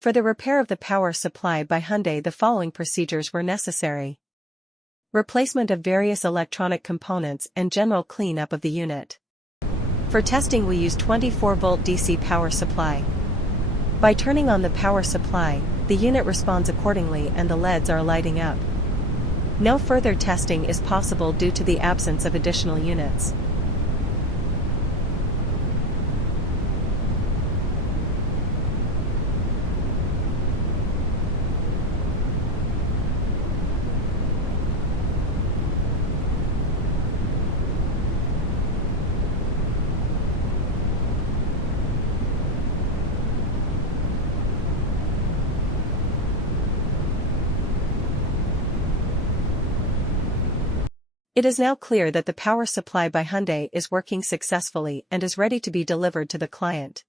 For the repair of the power supply by Hyundai, the following procedures were necessary. Replacement of various electronic components and general cleanup of the unit. For testing, we used 24-volt DC power supply. By turning on the power supply, the unit responds accordingly and the LEDs are lighting up. No further testing is possible due to the absence of additional units. It is now clear that the power supply by Hyundai is working successfully and is ready to be delivered to the client.